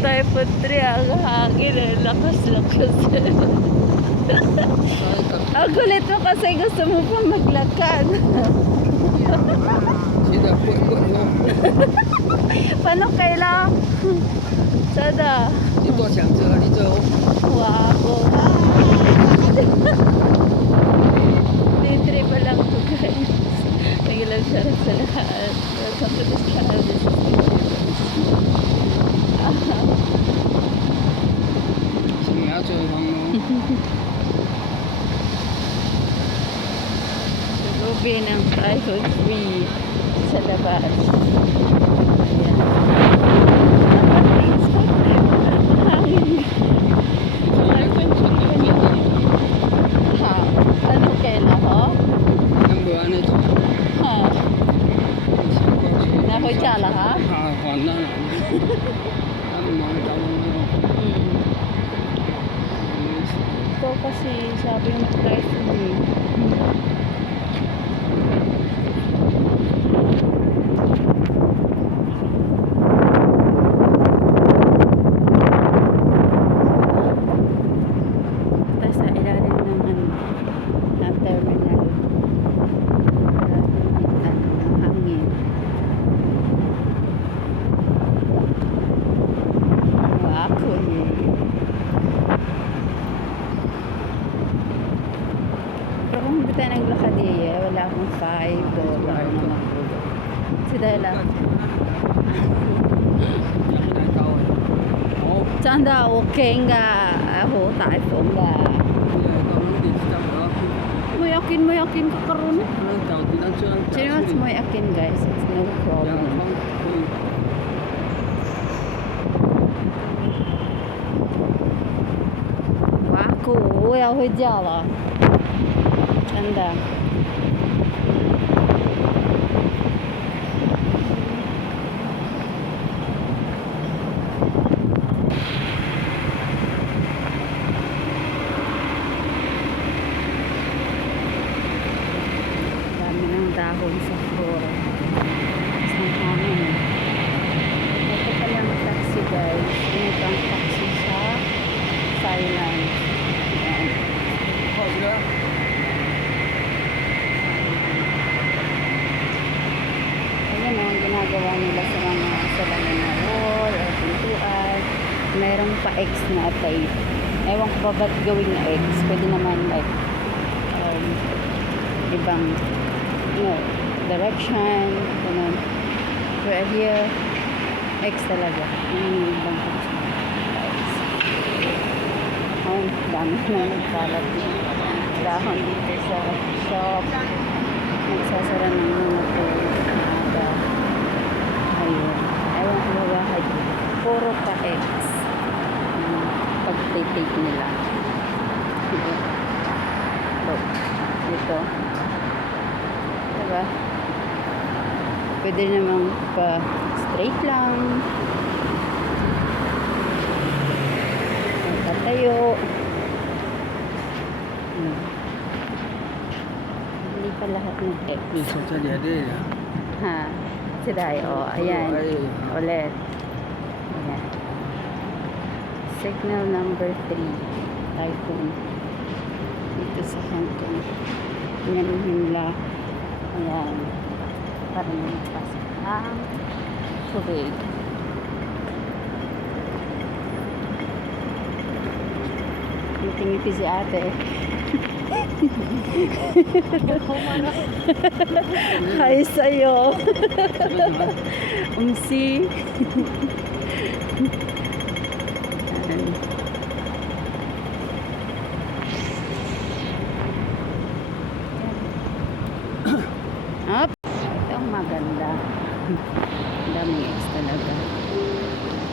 Typhoon 3 ang hangin eh. Lakas-lakas. ang kulit mo kasi gusto mo pa maglakad. Sida put-put mo. Paano kailang? Sada. Ito siyang sa dito. Wow. Day pa lang to guys. Nagilan siya sa lahat. Welcome to this channel. This is Sige, ato ang mo. Ruby ng typhoon free sa labas. Ayan. Hangin. Ha? Ano kailan ho? Ang buwan ito. Ha? Nakujala ha? Ha, wala na. Ang mga tao mo. Hmm. Ito kasi sabi ng typhoon eh. Tapos sa ilalim ng ano, ng terminal. Maraming ano, ng hangin balakon. Pero kung hindi tayo naglakad eh, wala akong 5 dollar na magkulo. Si Dela. Saan daw? Okay nga. Ako, typhoon nga. Mayakin, mayakin ka karoon. Sino mas mayakin guys? It's no 要回家了。真的。X na tape. Ewan ko ba ba't gawing X? Pwede naman like um, ibang you know, direction, ganun. Pero here, X talaga. Yun yung ibang. Ang dami na nagkalat ng dahon dito sa shop. Nagsasara ng mga po. Aga. Ayun. Ewan ko ba bakit. Puro pa X. Yung pag-take nila. Ito. Ito. Ito. Diba? Pwede namang pa straight lang. Patayo. Hmm. Hindi pa lahat tadi ada ya. Ha. Siday. O, ayan. Ay, Ulit. Signal number 3. Typhoon. Dito sa Hong Kong. Yan yung himla. Ayan. Para magpasok ang tubig. Ngiti-ngiti si ate. Hi sa'yo. Umsi. Ayan.